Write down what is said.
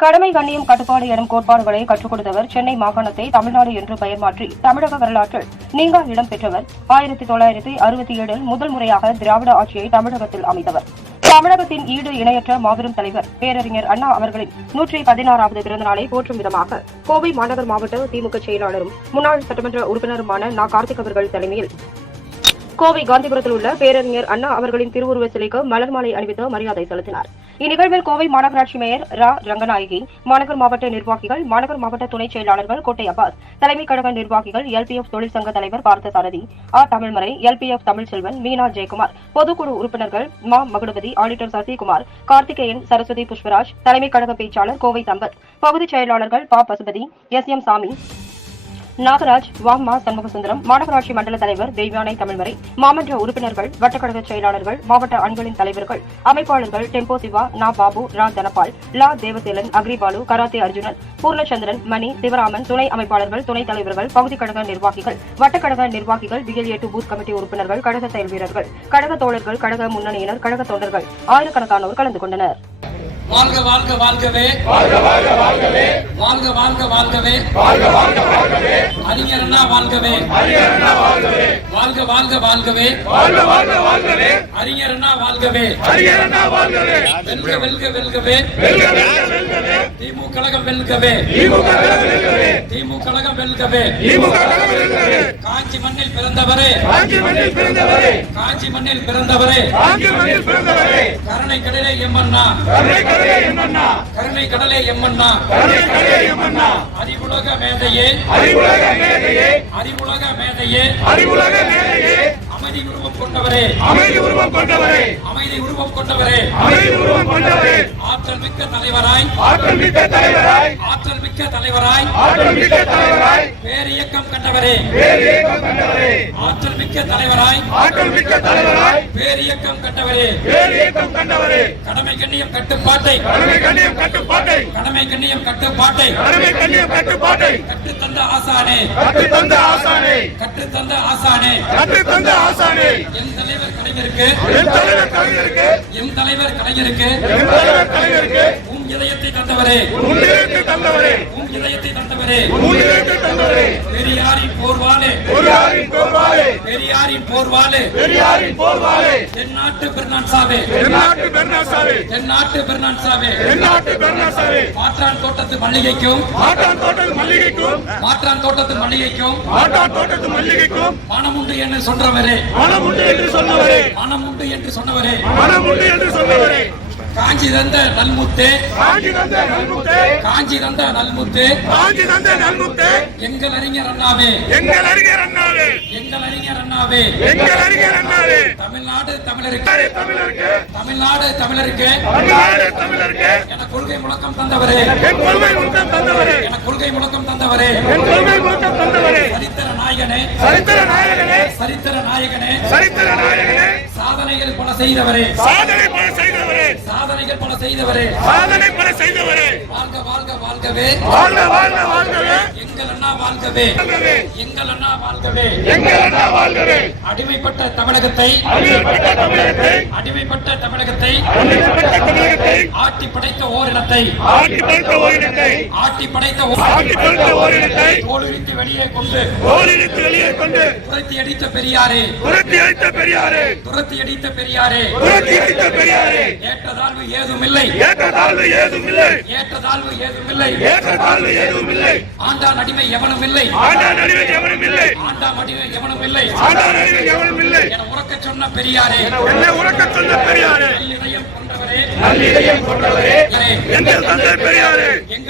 கடமை கண்ணியம் கட்டுப்பாடு எனும் கோட்பாடுகளை கற்றுக் கொடுத்தவர் சென்னை மாகாணத்தை தமிழ்நாடு என்று பெயர் மாற்றி தமிழக வரலாற்றில் நீங்கா இடம் பெற்றவர். ஆயிரத்தி தொள்ளாயிரத்தி அறுபத்தி ஏழில் முதல் முறையாக திராவிட ஆட்சியை தமிழகத்தில் அமைத்தவர். தமிழகத்தின் ஈடு இணையற்ற மாபெரும் தலைவர் பேரறிஞர் அண்ணா அவர்களின் நூற்றி பதினாறாவது பிறந்தநாளை போற்றும் விதமாக கோவை மாநகர் மாவட்ட திமுக செயலாளரும் முன்னாள் சட்டமன்ற உறுப்பினருமான நா. கார்த்திக் அவர்கள் தலைமையில் கோவை காந்திபுரத்தில் உள்ள பேரறிஞர் அண்ணா அவர்களின் திருவுருவ சிலைக்கு மலர் மாலை அணிவித்து மரியாதை செலுத்தினார். இந்நிகழ்வில் கோவை மாநகராட்சி மேயர் ரா. ரங்கநாயகி மாநகர் மாவட்ட நிர்வாகிகள் மாநகர் மாவட்ட துணைச் செயலாளர்கள் கோட்டை அப்பாஸ் தலைமை கழக நிர்வாகிகள் எல்பிஎஃப் தொழிற்சங்க தலைவர் பார்த்தசாரதி ஆ. தமிழ்மறை எல்பிஎஃப் தமிழ்செல்வன் மீனா ஜெயக்குமார் பொதுக்குழு உறுப்பினர்கள் மா. மகுடபதி ஆடிட்டர் சசிகுமார் கார்த்திகேயன் சரஸ்வதி புஷ்பராஜ் தலைமை கழக பேச்சாளர் கோவை சம்பத் பகுதிச் செயலாளர்கள் பா. பசுபதி எஸ். எம். சாமி நாகராஜ் வாம்மா சண்முகசுந்தரம் மாநகராட்சி மண்டல தலைவர் தெய்வானை தமிழ்மறை மாமன்ற உறுப்பினர்கள் வட்டக்கழக செயலாளர்கள் மாவட்ட அணிகளின் தலைவர்கள் அமைப்பாளர்கள் டெம்போ சிவா நா பாபு ரா தனபால் லா தேவசேலன் அக்ரிபாலு கராத்தே அர்ஜுனன் பூர்ணச்சந்திரன் மணி சிவராமன் துணை அமைப்பாளர்கள் துணைத் தலைவர்கள் பகுதி கழக நிர்வாகிகள் வட்டக்கழக நிர்வாகிகள் பிஎல் எட்டு பூத் கமிட்டி உறுப்பினர்கள் கழக செயல் வீரர்கள் கழக தோழர்கள் கழக முன்னணியினர் கழக தொண்டர்கள் ஆயிரக்கணக்கானோர் கலந்து கொண்டனர். வாழ்க வாழ்க வாழ்கவே. வாழ்க வாழ்க வாழ்கவே. வாழ்க வாழ்க வாழ்கவே. வாழ்க வாழ்க வாழ்கவே. அறிஞர் அண்ணா வாழ்கவே. அறிஞர் அண்ணா வாழ்கவே. வாழ்க வாழ்க வாழ்கவே. வாழ்க வாழ்க வாழ்கவே. அறிஞர் அண்ணா வாழ்கவே. அறிஞர் அண்ணா வாழ்கவே. வெல்க வெல்க வெல்கவே. வெல்க வெல்க வெல்கவே. திமுக கழகம் வெல்கவே. திமுக கழகம் வெல்கவே. திமுக கழகம் வெல்கவே. திமுக கழகம் வெல்கவே. காஞ்சி மண்ணில் பிறந்தவரே. காஞ்சி மண்ணில் பிறந்தவரே. காஞ்சி மண்ணில் பிறந்தவரே. காஞ்சி மண்ணில் பிறந்தவரே. கருணை கடலே எம்மண்ணா கருணை கடலே எம்மண்ணா கருணை கடலே எம்மண்ணா. அறிவுலக மேதையே. அறிவுலக மேதையே. அறிவுலக மேதையே. அறிவுலக மேதையே அமைதி உருவம் கொண்டவரே. அமைதி உருவம் கொண்டவரே. அமைதி உருவம் கொண்டவரே. அமைதி உருவம் கொண்டவரே. ஆற்றல் மிக்க தலைவராய். ஆற்றல் மிக்க தலைவராய். ஆற்றல் மிக்க தலைவராய். ஆற்றல் மிக்க தலைவராய். பேர் இயக்கம் கண்டவரே. வேறு இயக்கம் கண்டவரே. ஆற்றல் மிக்க தலைவராய். ஆற்றல் மிக்க தலைவராய். பேர் இயக்கம் கண்டவரே. வேறு இயக்கம் கண்டவரே. கடமை கண்ணியம் கட்டுப்பாட்டை. கடமை கண்ணியம் கட்டுப்பாட்டை. கடமை கண்ணியம் கட்டுப்பாட்டை. கடமை கண்ணியம் கட்டுப்பாட்டை. கற்றுத்தந்த ஆசானே. கற்று தந்த ஆசானே. கற்றுத்தந்த ஆசானே. கற்று தந்த ஆசானே. என் தலைவர் கலைஞருக்கு. என் தலைவர் கலைஞருக்கு. என் தலைவர் கலைஞருக்கு. என் தலைவர் கலைஞருக்கு. உன் இதயத்தை தந்தவரே. முன்னிலைக்கு தந்தவரே. உன் இதயத்தை தந்தவரே. முன்னிலைக்கு தந்தவரே. பெரியாரின் போர்வாலே. பெரியாரின் போர்வாளே பெரியாரின் போர்வாலே. பெரியாரின் போர்வாளே தென்னாட்டு பெருநாட்சாவே தென்னாட்டு பெர்னாசாவே தென்னாட்டு பெருநாட்சாவே தென்னாட்டு பெர்னாசாவே மாற்றான் தோட்டத்து மல்லிகைக்கும். மாட்டான் தோட்டத்து மல்லிகைக்கும். மாற்றான் தோட்டத்து மல்லிகைக்கும். மாட்டான் தோட்டத்து மல்லிகைக்கும். என்று சொன்னவரே மனம் உண்டு என்று சொன்னவரே. மனம் உண்டு என்று சொன்னவரே. மனம் உண்டு என்று சொன்னவரே. காஞ்சி தந்த நல்முத்தே. காஞ்சி தந்த நல்முத்தே. காஞ்சி தந்த நல்முத்தே. காஞ்சி தந்த நல்முத்தே. எங்கள் அறிஞர் அண்ணாவே. எங்கள் அறிஞர் அண்ணாவே. எங்கள் அறிஞர் அண்ணாவே. எங்கள் அறிஞர் அண்ணாவே. தமிழ்நாடு தமிழருக்கு. தமிழருக்கு. தமிழ்நாடு தமிழருக்கு. தமிழ்நாடு தமிழருக்கு. என கொள்கை முழக்கம் தந்தவரே. என் கொள்கை முழக்கம் தந்தவரே. என கொள்கை முழக்கம் தந்தவரே. என் கொள்கை முழக்கம் தந்தவரே. சரித்திர நாயகனே. சரித்திர நாயகனே. சரித்திர நாயகனே சரித்திர நாயகனே சாதனைகள் பல செய்தவரே. சாதனை பல பல செய்தவரே. சாதனை பல செய்தவரே. வாழ்க வாழ்க வாழ்கவே. வாழ்க வாழ்க வாழ்கவே. எங்கள் அண்ணா வாழ்கவே. வாழ்கவே. எங்கள் அண்ணா வாழ்கவே. எங்கள் அண்ணா வாழ்கவே. அடிமைப்பட்ட தமிழகத்தை. அடிமைப்பட்ட தமிழகத்தை. அடிமைப்பட்ட தமிழகத்தை. அடிமைப்பட்ட தமிழகத்தை. ஆட்டி படைத்த ஓரினத்தை. ஆட்சி படுத்த ஓரினத்தை. ஆட்டி படைத்த ஆட்சி படுத்த ஓரினத்தை. தோலுரித்து வெளியே கொண்டு. ஓரினத்து வெளியே கொண்டு. புரத்தி அடித்த பெரியாரே. புரட்டி அடித்த பெரியாரே. துரத்தி அடித்த பெரியாரே. புரட்டி அடித்த பெரியாரே. ஏற்றதாழ்வு ஏதுமில்லை. ஏற்ற தாழ்வு ஏதும் இல்லை ஏற்றதாழ்வு ஏதுமில்லை. ஏற்ற தாழ்வு ஏதும் இல்லை ஆண்டான் அடிமை எவனும் இல்லை ஆண்டான் எவனும் இல்லை அடிமை எவனும் இல்லை ஆண்டான் அடிவில் எவனும் இல்லை என உறக்கச் சொன்ன பெரியாரே. என்னை உறக்க சொன்ன பெரியாரே. இதயம் கொண்டவரே. நல்லிதயம் கொண்டவரே. எங்கள் தந்தை பெரியாரே. எங்கள்